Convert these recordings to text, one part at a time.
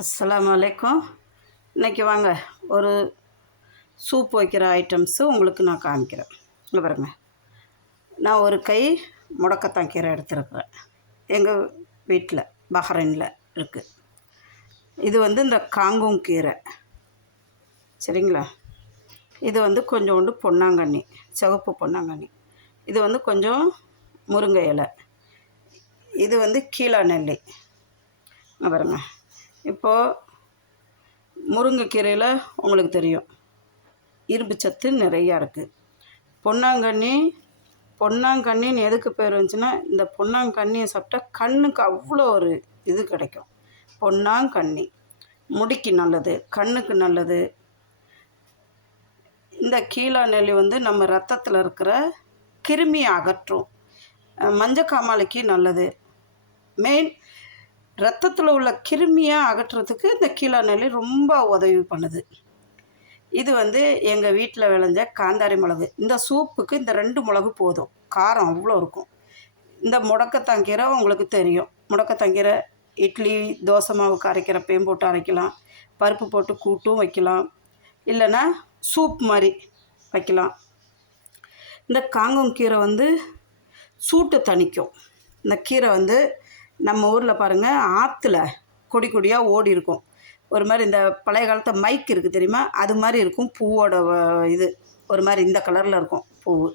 அஸ்ஸலாமு அலைக்கும். இன்றைக்கி வாங்க ஒரு சூப் வைக்கிற ஐட்டம்ஸு உங்களுக்கு நான் காமிக்கிறேன். இங்கே பாருங்க, நான் ஒரு கை முடக்கத்தான் கீரை எடுத்துருக்குறேன். எங்கள் வீட்டில் பஹ்ரைனில் இருக்குது. இது இந்த காங்கும் கீரை, சரிங்களா? இது கொஞ்சோண்டு பொன்னாங்கண்ணி, சிவப்பு பொன்னாங்கண்ணி. இது கொஞ்சம் முருங்கை இலை. இது கீழா நெல்லி. இங்கே பாருங்க, இப்போது முருங்கைக்கீரையில் உங்களுக்கு தெரியும் இரும்பு சத்து நிறையா இருக்குது. பொன்னாங்கண்ணின்னு எதுக்கு பேர் வந்துச்சுன்னா, இந்த பொன்னாங்கண்ணியை சாப்பிட்டா கண்ணுக்கு அவ்வளோ ஒரு இது கிடைக்கும். பொன்னாங்கண்ணி முடிக்கு நல்லது, கண்ணுக்கு நல்லது. இந்த கீழா நெல்லி நம்ம ரத்தத்தில் இருக்கிற கிருமியை அகற்றும். மஞ்சக்காமாலைக்கு நல்லது. மெயின் ரத்தத்தில் உள்ள கிருமியை அகற்றுறதுக்கு இந்த கீழா நெல்லி ரொம்ப உதவி பண்ணுது. இது எங்கள் வீட்டில் விளைஞ்ச காந்தாரி மிளகு. இந்த சூப்புக்கு இந்த 2 மிளகு போதும், காரம் அவ்வளோ இருக்கும். இந்த முடக்கத்தாங்கீரை உங்களுக்கு தெரியும். முடக்கத்தாங்கீரை இட்லி தோசை மாவுக்கு அரைக்கிறப்பையும் போட்டு அரைக்கலாம், பருப்பு போட்டு கூட்டும் வைக்கலாம், இல்லைன்னா சூப் மாதிரி வைக்கலாம். இந்த காங்கும் கீரை சூட்டை தணிக்கும். இந்த கீரை நம்ம ஊரில் பாருங்கள், ஆற்றுல கொடி கொடியாக ஓடி இருக்கும். ஒரு மாதிரி இந்த பழைய காலத்து மைக் இருக்குது தெரியுமா, அது மாதிரி இருக்கும். பூவோட இது ஒரு மாதிரி இந்த கலரில் இருக்கும். பூவு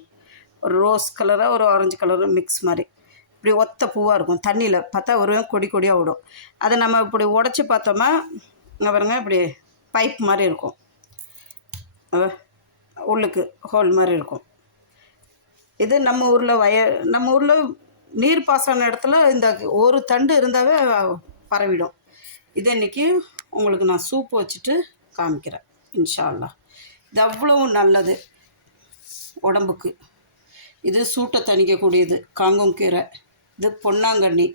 ஒரு ரோஸ் கலராக ஒரு ஆரஞ்சு கலரு மிக்ஸ் மாதிரி இப்படி ஒத்த பூவாக இருக்கும். தண்ணியில் பார்த்தா ஒரு கொடி கொடியாக ஓடும். அதை நம்ம இப்படி உடச்சி பார்த்தோமா, இங்கே பாருங்க, இப்படி பைப் மாதிரி இருக்கும், உள்ளுக்கு ஹோல் மாதிரி இருக்கும். இது நம்ம ஊரில் நீர் பாசன இடத்துல இந்த ஒரு தண்டு இருந்தாவே பரவிடும். இதை இன்றைக்கி உங்களுக்கு நான் சூப் வச்சுட்டு காமிக்கிறேன் இன்ஷா அல்லாஹ். இது அவ்வளவும் நல்லது உடம்புக்கு. இது சூட்டை தணிக்கக்கூடியது காங்கும் கீரை. இது பொன்னாங்கண்ணி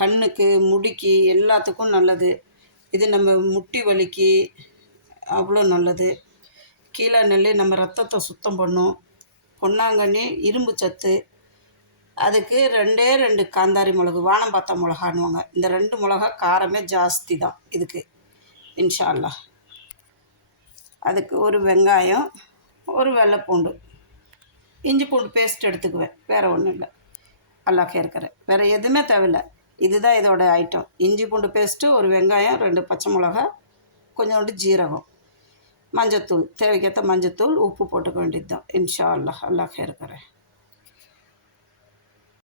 கண்ணுக்கு முடிக்கு எல்லாத்துக்கும் நல்லது. இது நம்ம முட்டி வலிக்கு அவ்வளோ நல்லது. கீழா நெல்லி நம்ம ரத்தத்தை சுத்தம் பண்ணும். பொன்னாங்கண்ணி இரும்பு சத்து. அதுக்கு 2 காந்தாரி மிளகு, வானம் பார்த்த மிளகான்னுவாங்க. இந்த 2 மிளகா காரமே ஜாஸ்தி தான் இதுக்கு இன்ஷா அல்லாஹ். அதுக்கு ஒரு வெங்காயம், ஒரு வெள்ளைப்பூண்டு, இஞ்சி பூண்டு பேஸ்ட் எடுத்துக்குவேன். வேறு ஒன்றும் இல்லை, அல்லாஹ் இருக்கிறேன். வேறு எதுவுமே தேவையில்லை. இதுதான் இதோட ஐட்டம். இஞ்சி பூண்டு பேஸ்ட்டு, ஒரு வெங்காயம், 2 பச்சை மிளகா, கொஞ்சோண்டு ஜீரகம், மஞ்சத்தூள், தேவைக்கேற்ற மஞ்சத்தூள், உப்பு போட்டுக்க வேண்டியது தான் இன்ஷா அல்லாஹ். அல்லாஹ் இருக்கிறேன்.